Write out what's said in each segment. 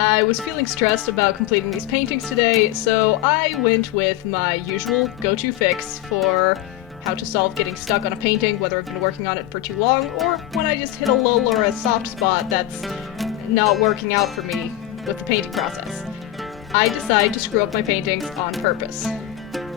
I was feeling stressed about completing these paintings today, so I went with my usual go-to fix for how to solve getting stuck on a painting, whether I've been working on it for too long, or when I just hit a lull or a soft spot that's not working out for me with the painting process. I decide to screw up my paintings on purpose.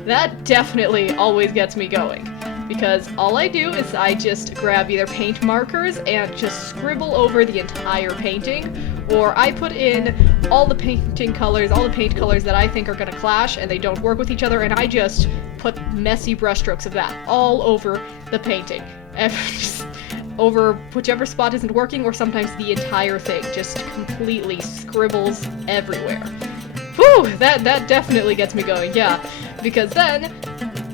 That definitely always gets me going, because all I do is I just grab either paint markers and just scribble over the entire painting, or I put in all the paint colors that I think are gonna clash and they don't work with each other, and I just put messy brushstrokes of that all over the painting. Just over whichever spot isn't working, or sometimes the entire thing just completely scribbles everywhere. Whew, that definitely gets me going, yeah, because then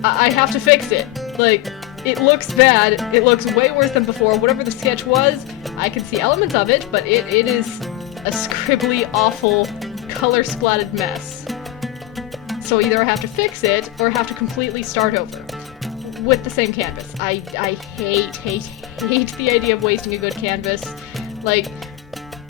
I have to fix it. Like, it looks bad, it looks way worse than before. Whatever the sketch was, I can see elements of it, but it is a scribbly, awful, color-splatted mess. So either I have to fix it, or have to completely start over with the same canvas. I hate the idea of wasting a good canvas. Like,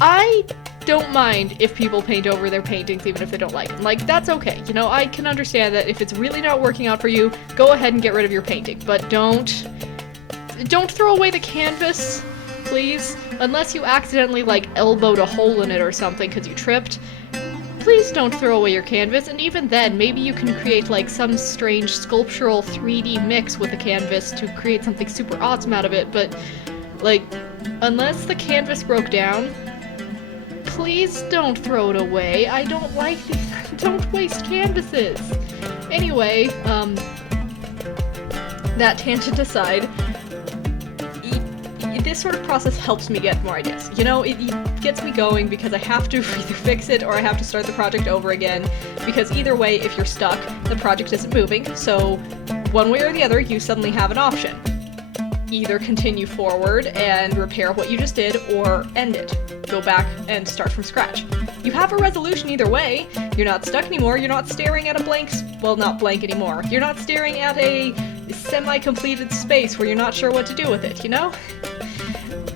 I don't mind if people paint over their paintings even if they don't like them. Like, that's okay. You know, I can understand that if it's really not working out for you, go ahead and get rid of your painting. But don't throw away the canvas, please. Unless you accidentally, like, elbowed a hole in it or something because you tripped. Please don't throw away your canvas, and even then, maybe you can create, like, some strange sculptural 3D mix with the canvas to create something super awesome out of it, but, like, unless the canvas broke down, please don't throw it away. I don't like these. Don't waste canvases. Anyway, that tangent aside, this sort of process helps me get more ideas. You know, it gets me going because I have to either fix it or I have to start the project over again, because either way, if you're stuck, the project isn't moving, so one way or the other, you suddenly have an option. Either continue forward and repair what you just did, or end it. Go back and start from scratch. You have a resolution either way. You're not stuck anymore, you're not staring at a blank, well, not blank anymore. You're not staring at a semi-completed space where you're not sure what to do with it, you know?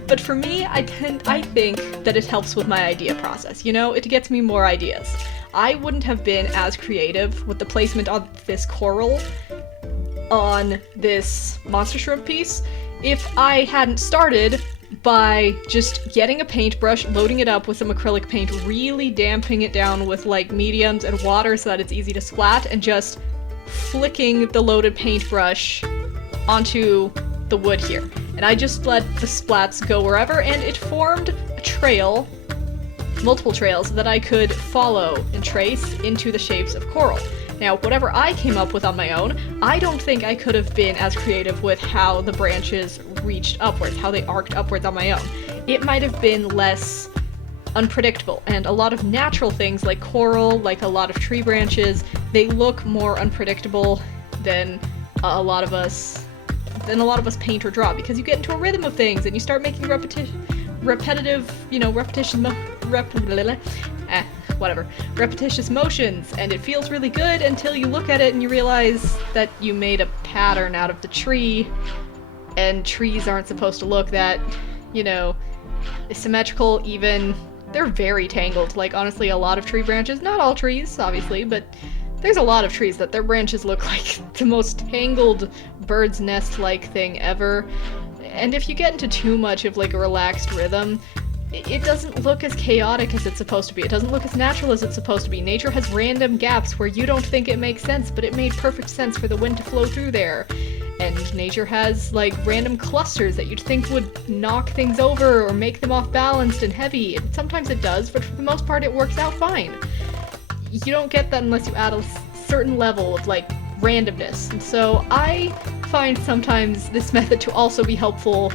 But for me, I think that it helps with my idea process, you know? It gets me more ideas. I wouldn't have been as creative with the placement of this coral on this monster shrimp piece if I hadn't started by just getting a paintbrush, loading it up with some acrylic paint, really damping it down with, like, mediums and water so that it's easy to splat, and just flicking the loaded paintbrush onto the wood here. And I just let the splats go wherever, and it formed a trail, multiple trails, that I could follow and trace into the shapes of coral. Now, whatever I came up with on my own, I don't think I could have been as creative with how the branches reached upwards, how they arced upwards on my own. It might have been less unpredictable, and a lot of natural things like coral, like a lot of tree branches, they look more unpredictable than a lot of us paint or draw, because you get into a rhythm of things and you start making repetitive, repetitious motions, and it feels really good until you look at it and you realize that you made a pattern out of the tree, and trees aren't supposed to look that, you know, symmetrical. Even they're very tangled. Like, honestly, a lot of tree branches, not all trees, obviously, but there's a lot of trees that their branches look like the most tangled bird's nest-like thing ever. And if you get into too much of, like, a relaxed rhythm, it doesn't look as chaotic as it's supposed to be. It doesn't look as natural as it's supposed to be. Nature has random gaps where you don't think it makes sense, but it made perfect sense for the wind to flow through there. And nature has, like, random clusters that you'd think would knock things over or make them off-balanced and heavy. And sometimes it does, but for the most part it works out fine. You don't get that unless you add a certain level of, like, randomness. And so I find sometimes this method to also be helpful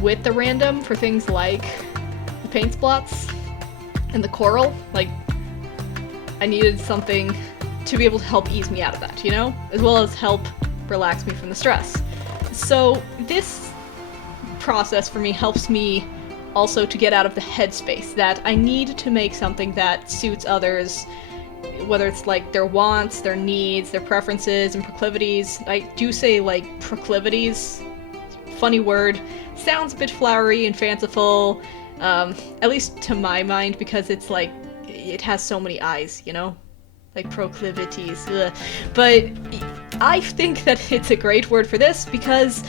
with the random for things like the paint spots and the coral. Like, I needed something to be able to help ease me out of that, you know? As well as help relax me from the stress. So this process for me helps me also to get out of the headspace that I need to make something that suits others, whether it's like their wants, their needs, their preferences, and proclivities. I do say, like, proclivities. Funny word. Sounds a bit flowery and fanciful, at least to my mind, because it's like it has so many eyes, you know? Like proclivities. Ugh. But I think that it's a great word for this because,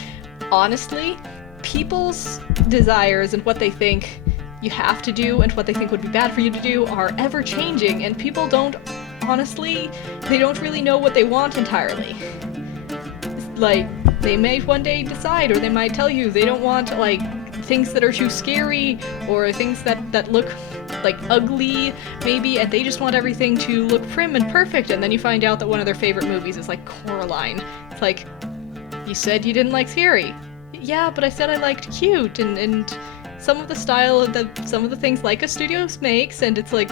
honestly, people's desires and what they think you have to do and what they think would be bad for you to do are ever changing, and people don't, honestly, they don't really know what they want entirely. Like, they may one day decide, or they might tell you they don't want, like, things that are too scary, or things that look, like, ugly, maybe, and they just want everything to look prim and perfect, and then you find out that one of their favorite movies is, like, Coraline. It's like, you said you didn't like scary. Yeah, but I said I liked cute, and some of the style of some of the things Leica Studios makes, and it's like,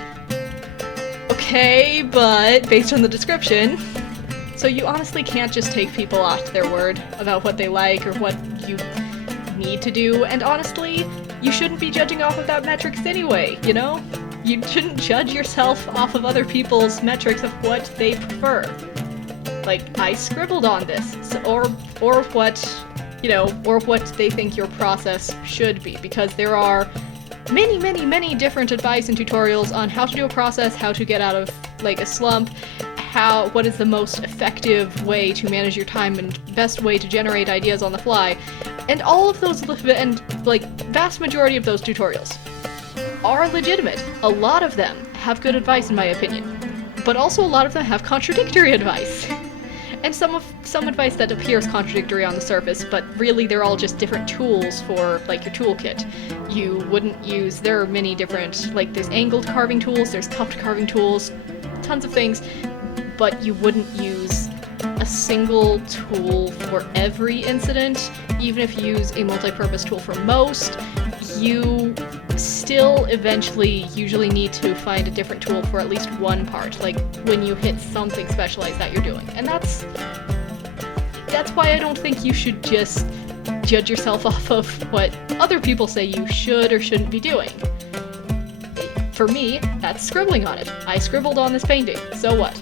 okay, but based on the description. So you honestly can't just take people at their word about what they like or what you need to do, and honestly, you shouldn't be judging off of that metrics anyway, you know? You shouldn't judge yourself off of other people's metrics of what they prefer. Like, I scribbled on this, so, or what, you know, or what they think your process should be, because there are many, many, many different advice and tutorials on how to do a process, how to get out of, like, a slump, what is the most effective way to manage your time and best way to generate ideas on the fly, and all of those, and, like, vast majority of those tutorials are legitimate. A lot of them have good advice, in my opinion, but also a lot of them have contradictory advice. And some advice that appears contradictory on the surface, but really they're all just different tools for, like, your toolkit. You wouldn't use, there are many different, like, there's angled carving tools, there's cupped carving tools, tons of things, but you wouldn't use a single tool for every incident. Even if you use a multi-purpose tool for most, you still eventually usually need to find a different tool for at least one part, like when you hit something specialized that you're doing. And that's why I don't think you should just judge yourself off of what other people say you should or shouldn't be doing. For me, that's scribbling on it. I scribbled on this painting, so what?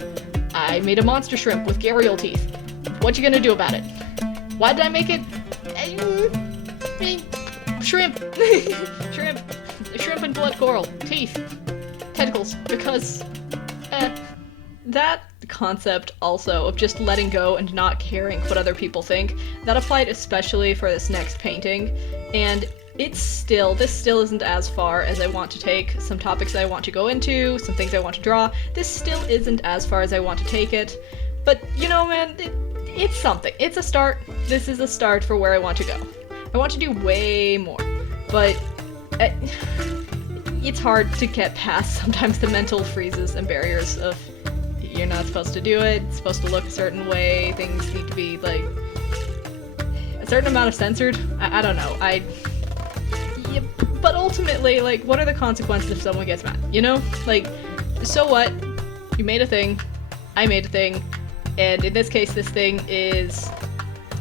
I made a monster shrimp with gharial teeth. What you gonna do about it? Why did I make it? Shrimp! Shrimp! Shrimp and blood coral. Teeth. Tentacles. Because, That concept also of just letting go and not caring what other people think, that applied especially for this next painting, and this still isn't as far as I want to take some topics that I want to go into, some things I want to draw. This still isn't as far as I want to take it, but you know, man, it's something. It's a start. This is a start for where I want to go. I want to do way more, but it's hard to get past sometimes the mental freezes and barriers of you're not supposed to do it, it's supposed to look a certain way, things need to be, like, a certain amount of censored. I don't know. Yeah, but ultimately, like, what are the consequences if someone gets mad, you know? Like, so what? You made a thing, I made a thing, and in this case, this thing is,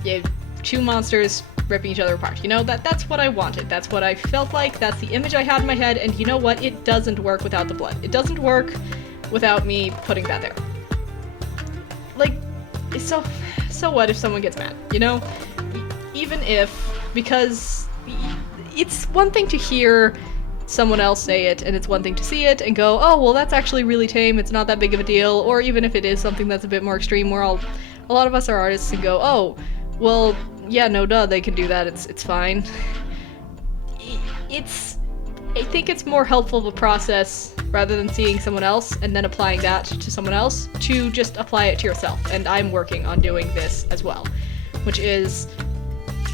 yeah, two monsters ripping each other apart. You know, that's what I wanted. That's what I felt like. That's the image I had in my head, and you know what? It doesn't work without the blood. It doesn't work without me putting that there. Like, so what if someone gets mad, you know? Even if, because it's one thing to hear someone else say it, and it's one thing to see it and go, oh, well, that's actually really tame, it's not that big of a deal, or even if it is something that's a bit more extreme, where a lot of us are artists and go, oh, well, yeah, no duh, they can do that, it's fine. I think it's more helpful of a process, rather than seeing someone else and then applying that to someone else, to just apply it to yourself. And I'm working on doing this as well, which is,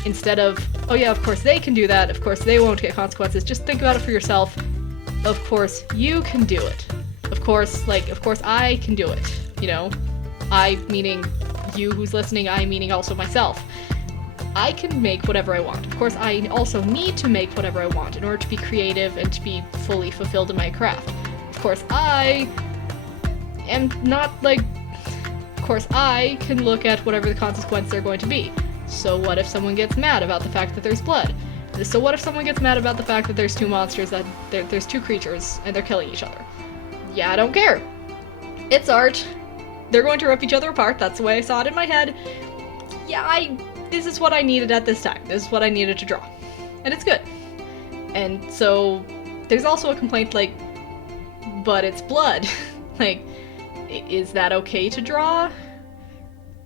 instead of, oh yeah, of course they can do that, of course they won't get consequences, just think about it for yourself. Of course you can do it. Of course I can do it, you know? I meaning you who's listening, I meaning also myself. I can make whatever I want. Of course, I also need to make whatever I want in order to be creative and to be fully fulfilled in my craft. Of course, I am not, like... Of course, I can look at whatever the consequences are going to be. So what if someone gets mad about the fact that there's blood? So what if someone gets mad about the fact that there's two monsters, that there's two creatures, and they're killing each other? Yeah, I don't care. It's art. They're going to rip each other apart. That's the way I saw it in my head. Yeah, this is what I needed at this time. This is what I needed to draw. And it's good. And so, there's also a complaint, like, but it's blood. Like, is that okay to draw?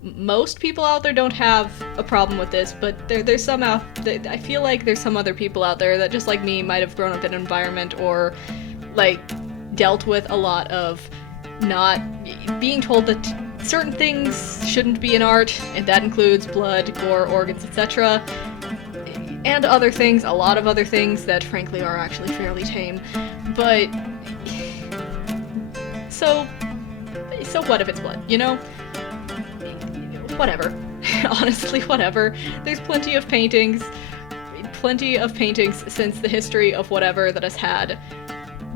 Most people out there don't have a problem with this, but there's some out. I feel like there's some other people out there that, just like me, might have grown up in an environment or like dealt with a lot of not being told that certain things shouldn't be in art, and that includes blood, gore, organs, etc. And other things, a lot of other things that frankly are actually fairly tame. But so what if it's blood, you know? Whatever. Honestly, whatever. There's plenty of paintings since the history of whatever that has had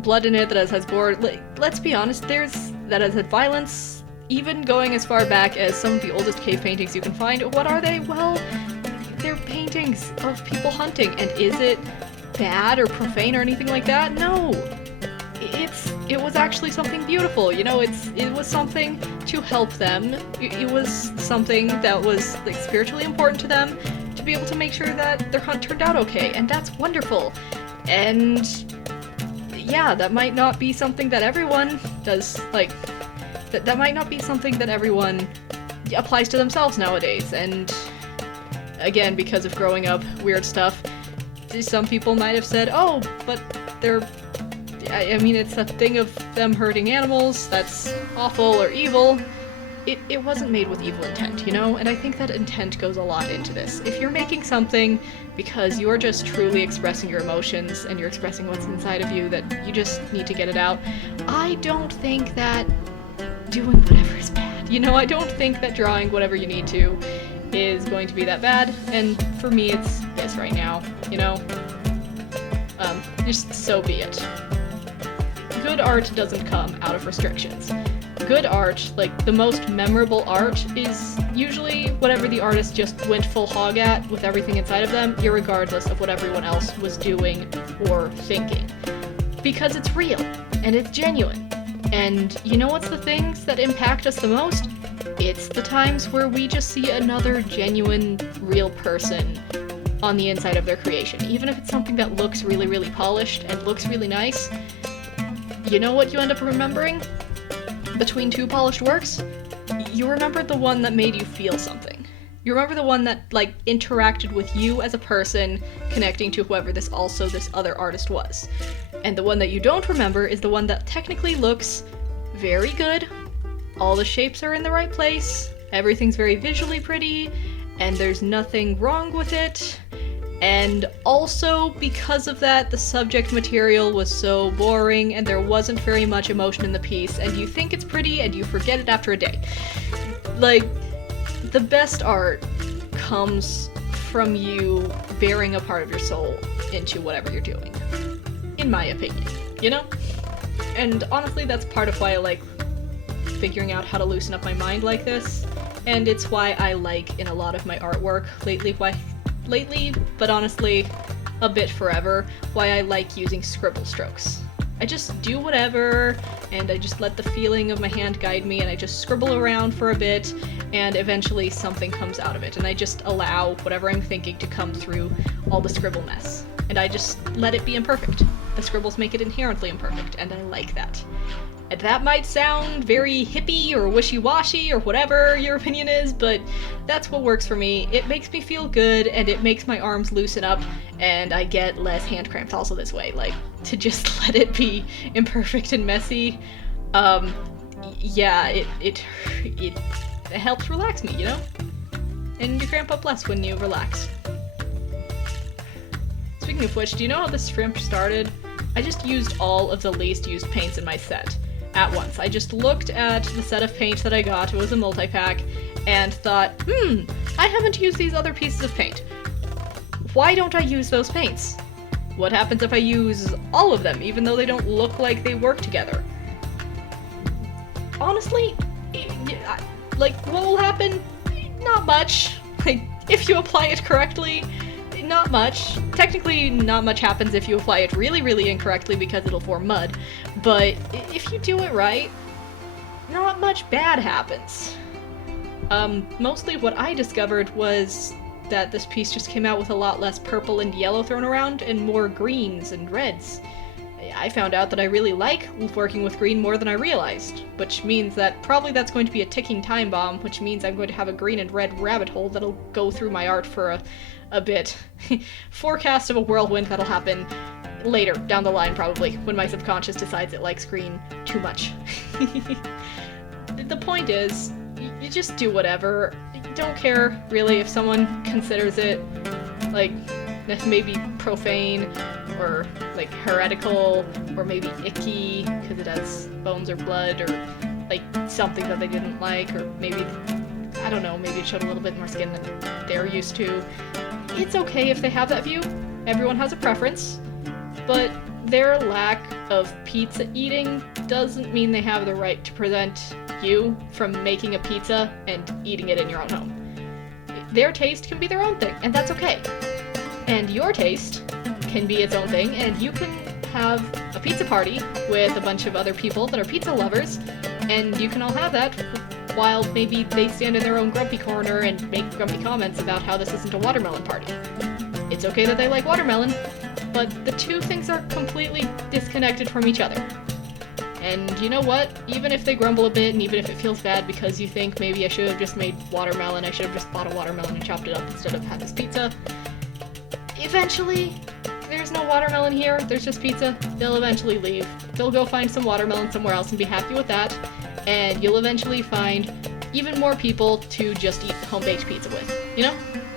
blood in it, that has gore. Let's be honest, that has had violence, even going as far back as some of the oldest cave paintings you can find. What are they? Well, they're paintings of people hunting, and is it bad or profane or anything like that? No. It was actually something beautiful, you know, it was something to help them. It was something that was like spiritually important to them, to be able to make sure that their hunt turned out okay, and that's wonderful. And yeah, that might not be something that everyone does, like, that might not be something that everyone applies to themselves nowadays, and again, because of growing up weird stuff, some people might have said, oh, but I mean, it's a thing of them hurting animals, that's awful or evil. It wasn't made with evil intent, you know? And I think that intent goes a lot into this. If you're making something because you're just truly expressing your emotions and you're expressing what's inside of you, that you just need to get it out, I don't think that doing whatever is bad. You know, I don't think that drawing whatever you need to is going to be that bad, and for me it's this right now, you know? Just so be it. Good art doesn't come out of restrictions. Good art, like the most memorable art, is usually whatever the artist just went full hog at with everything inside of them, irregardless of what everyone else was doing or thinking. Because it's real, and it's genuine. And you know what's the things that impact us the most? It's the times where we just see another genuine, real person on the inside of their creation. Even if it's something that looks really, really polished and looks really nice, you know what you end up remembering? Between two polished works? You remember the one that made you feel something. You remember the one that, like, interacted with you as a person, connecting to whoever this other artist was. And the one that you don't remember is the one that technically looks very good, all the shapes are in the right place, everything's very visually pretty, and there's nothing wrong with it. And also, because of that, the subject material was so boring and there wasn't very much emotion in the piece, and you think it's pretty and you forget it after a day. Like, the best art comes from you bearing a part of your soul into whatever you're doing. In my opinion, you know? And honestly, that's part of why I like figuring out how to loosen up my mind like this, and it's why I like, in a lot of my artwork lately, but honestly, a bit forever, why I like using scribble strokes. I just do whatever, and I just let the feeling of my hand guide me, and I just scribble around for a bit, and eventually something comes out of it, and I just allow whatever I'm thinking to come through all the scribble mess. And I just let it be imperfect. The scribbles make it inherently imperfect, and I like that. And that might sound very hippie or wishy-washy or whatever your opinion is, but that's what works for me. It makes me feel good, and it makes my arms loosen up, and I get less hand cramps also this way. Like, to just let it be imperfect and messy, yeah, it helps relax me, you know? And you cramp up less when you relax. Speaking of which, do you know how this shrimp started? I just used all of the least used paints in my set at once. I just looked at the set of paint that I got, it was a multi-pack, and thought, I haven't used these other pieces of paint. Why don't I use those paints? What happens if I use all of them, even though they don't look like they work together? Honestly, like, what will happen? Not much. Like, if you apply it correctly, not much. Technically, not much happens if you apply it really, really incorrectly because it'll form mud. But if you do it right, not much bad happens. Mostly what I discovered was that this piece just came out with a lot less purple and yellow thrown around and more greens and reds. I found out that I really like working with green more than I realized, which means that probably that's going to be a ticking time bomb, which means I'm going to have a green and red rabbit hole that'll go through my art for a bit. Forecast of a whirlwind that'll happen later, down the line probably, when my subconscious decides it likes green too much. The point is, you just do whatever. You don't care, really, if someone considers it, like, maybe profane, or, like, heretical, or maybe icky, because it has bones or blood, or, like, something that they didn't like, or maybe, I don't know, maybe it showed a little bit more skin than they're used to. It's okay if they have that view. Everyone has a preference, but their lack of pizza eating doesn't mean they have the right to prevent you from making a pizza and eating it in your own home. Their taste can be their own thing, and that's okay. And your taste can be its own thing, and you can have a pizza party with a bunch of other people that are pizza lovers, and you can all have that while maybe they stand in their own grumpy corner and make grumpy comments about how this isn't a watermelon party. It's okay that they like watermelon, but the two things are completely disconnected from each other. And you know what? Even if they grumble a bit, and even if it feels bad because you think maybe I should have just made watermelon, I should have just bought a watermelon and chopped it up instead of had this pizza, eventually, there's no watermelon here, there's just pizza. They'll eventually leave. They'll go find some watermelon somewhere else and be happy with that, and you'll eventually find even more people to just eat home-baked pizza with, you know?